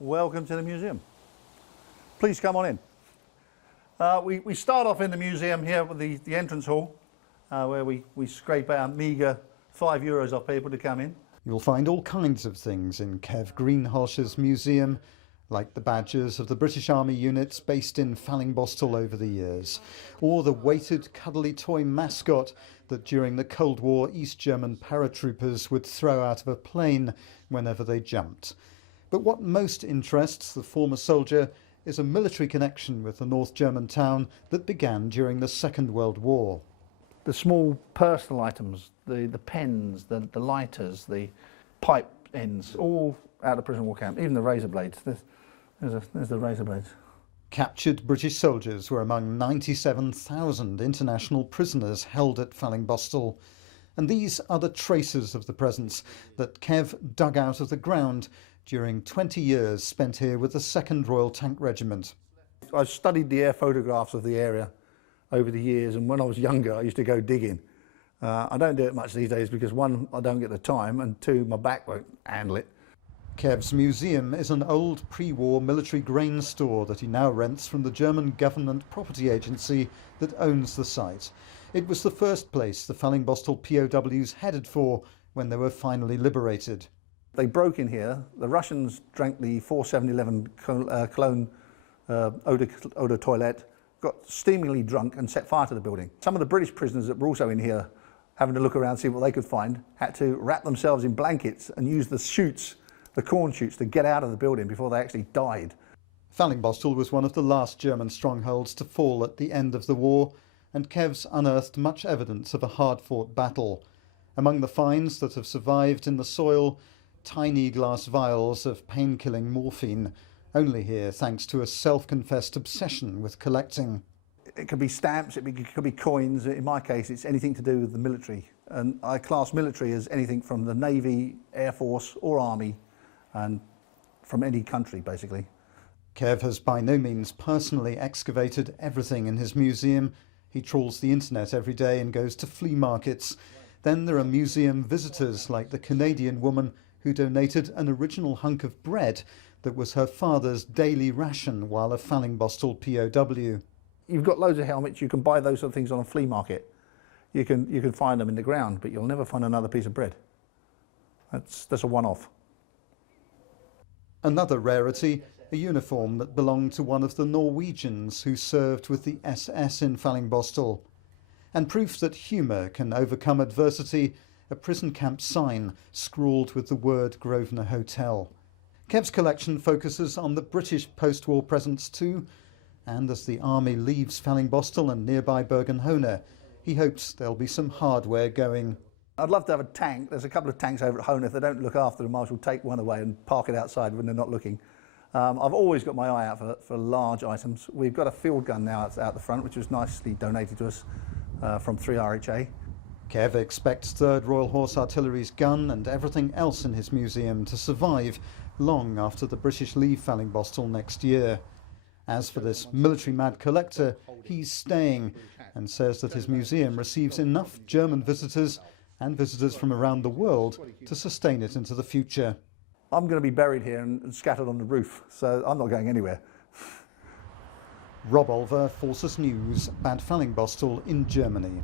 Welcome to the museum. Please come on in. We start off in the museum here with the entrance hall, where we scrape our meagre €5 off people to come in. You'll find all kinds of things in Kev Greenhalgh's museum, like the badges of the British Army units based in Fallingbostel over the years, or the weighted cuddly toy mascot that during the Cold War East German paratroopers would throw out of a plane whenever they jumped. But what most interests the former soldier is a military connection with the North German town that began during the Second World War. The small personal items, the pens, the lighters, the pipe ends, all out of prison war camp, even the razor blades. There's the razor blades. Captured British soldiers were among 97,000 international prisoners held at Fallingbostel. And these are the traces of the presence that Kev dug out of the ground during 20 years spent here with the 2nd Royal Tank Regiment. I've studied the air photographs of the area over the years, and when I was younger I used to go digging. I don't do it much these days because one, I don't get the time, and two, my back won't handle it. Kev's museum is an old pre-war military grain store that he now rents from the German government property agency that owns the site. It was the first place the Fallingbostel POWs headed for when they were finally liberated. They broke in here. The Russians drank the 4711 Cologne eau de toilette, got steamingly drunk and set fire to the building. Some of the British prisoners that were also in here having to look around, see what they could find, had to wrap themselves in blankets and use the chutes, the corn chutes, to get out of the building before they actually died. Fallingbostel was one of the last German strongholds to fall at the end of the war, and Kev's unearthed much evidence of a hard-fought battle. Among the finds that have survived in the soil, tiny glass vials of pain-killing morphine, only here thanks to a self-confessed obsession with collecting. It could be stamps, it could be coins. In my case, it's anything to do with the military. And I class military as anything from the Navy, Air Force or Army, and from any country, basically. Kev has by no means personally excavated everything in his museum. He trawls the internet every day and goes to flea markets. Then there are museum visitors like the Canadian woman who donated an original hunk of bread that was her father's daily ration while a Fallingbostel POW. You've got loads of helmets. You can buy those sort of things on a flea market. You can find them in the ground, but you'll never find another piece of bread. That's a one-off. Another rarity, a uniform that belonged to one of the Norwegians who served with the SS in Fallingbostel. And proof that humour can overcome adversity, a prison camp sign scrawled with the word Grosvenor Hotel. Kev's collection focuses on the British post-war presence too, and as the army leaves Fallingbostel and nearby Bergen-Hohne, he hopes there'll be some hardware going. I'd love to have a tank. There's a couple of tanks over at Hohne. If they don't look after them, I shall take one away and park it outside when they're not looking. I've always got my eye out for large items. We've got a field gun now out the front, which was nicely donated to us from 3RHA. Kev expects 3rd Royal Horse Artillery's gun and everything else in his museum to survive long after the British leave Fallingbostel next year. As for this military-mad collector, he's staying and says that his museum receives enough German visitors and visitors from around the world to sustain it into the future. I'm going to be buried here and scattered on the roof, so I'm not going anywhere. Rob Olver, Forces News, Bad Fallingbostel in Germany.